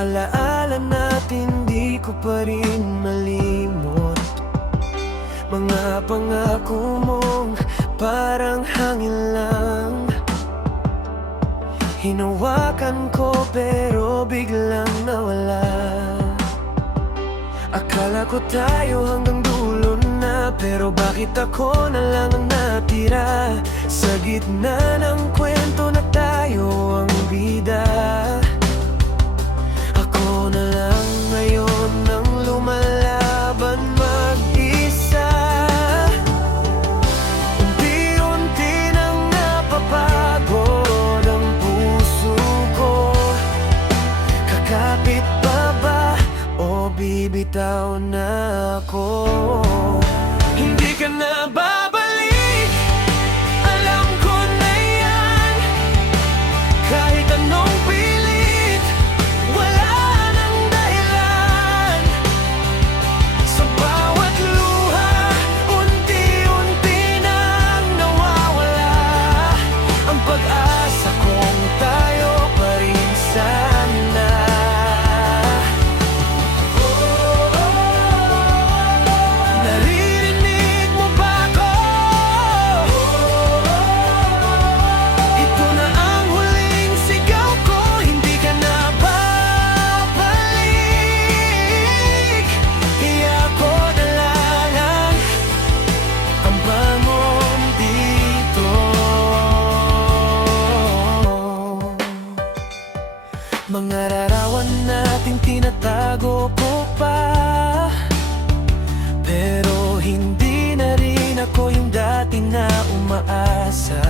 alaala natin di ko pa rin malimot. Mga pangako mong parang hangin lang, hinawakan ko pero biglang nawala. Akala ko tayo hanggang dulo na, pero bakit ako na lang ang natira? Sa gitna ng kwento na tayo ang bida, ako na lang ngayon ang lumalaban mag-isa. Unti-unti nang napapagod ang puso ko. Kakapit pa ba o bibitaw na ako? Hindi ka na babalik, alam ko na yan. Kahit anong pilit, wala nang dahilan. Sa bawat luha, unti-unti nang nawawala ang pag-asa kong tayo pa rin sana. Naririnig mo ba ako? Ito na ang huling sigaw ko. Hindi ka na babalik, kaya ako na lang ang bangon dito. Mga larawan nating tinatago ko pa, pero hindi na rin ako yung dati na umaasa.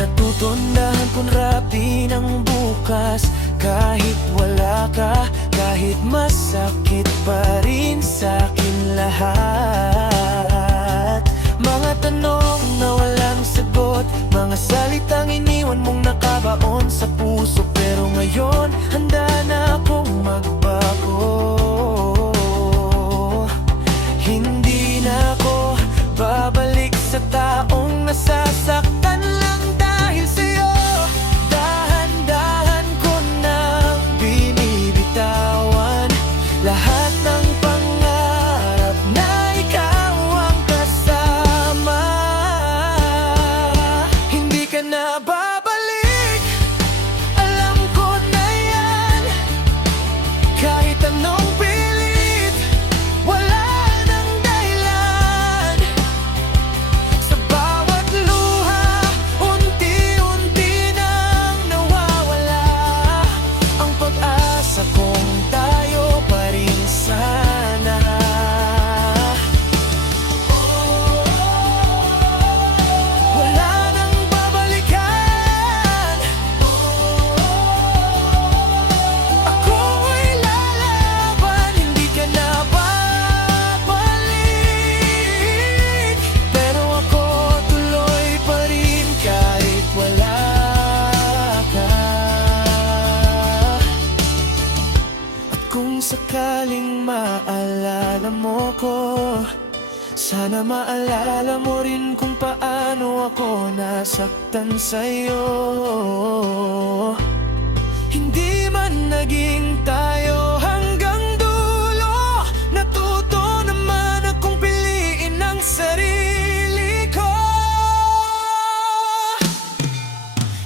Natutundahan kong rapi ng bukas. Kahit wala ka, kahit masakit pa rin sa'kin lahat. Mga tanong na walang sagot, mga salitang iniwan mong nakabaon sa puso. Pero ngayon, handa na akong magbago. Hindi na ako babalik sa taong nasasaktan lang dahil sa'yo. Dahan-dahan ko nang binibitawan lahat ng pangarap na ikaw ang kasama. Hindi ka na babalik, alam ko na yan. Kahit anong pilit, wala nang dahilan. Sa bawat luha, unti-unti nang nawawala ang pag-asa kong tayo pa rin sana. Wala nang babalikan, ako'y lalaban. Hindi ka na babalik, pero ako tuloy pa rin kahit wala ka. At kung sakaling maalala mo ko, sana maalala mo rin kung paano ako nasaktan sa'yo. Hindi man naging tayo hanggang dulo, natuto naman akong piliin ang sarili ko.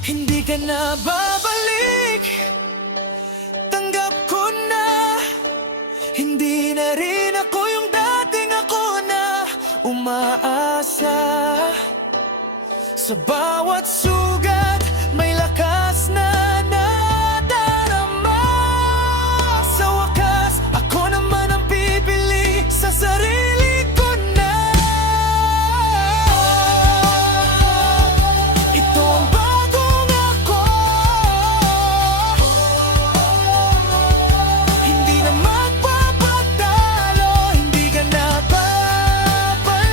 Hindi ka na babalik, tanggap ko na. Hindi na rin ako yung dating ako na umaasa. Sa bawat sugat, may lakas na nadarama. Sa wakas, ako naman ang pipili sa sarili ko na. Ito ang bagong ako, hindi na magpapatalo. Hindi ka na babalik,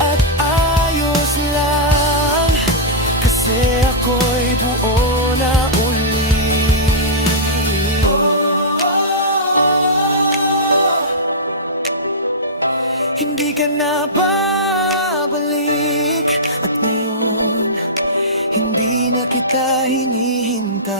at ayos lang, kasi ako'y buo na uli. Hindi ka na babalik, at ngayon hindi na kita hinihintay.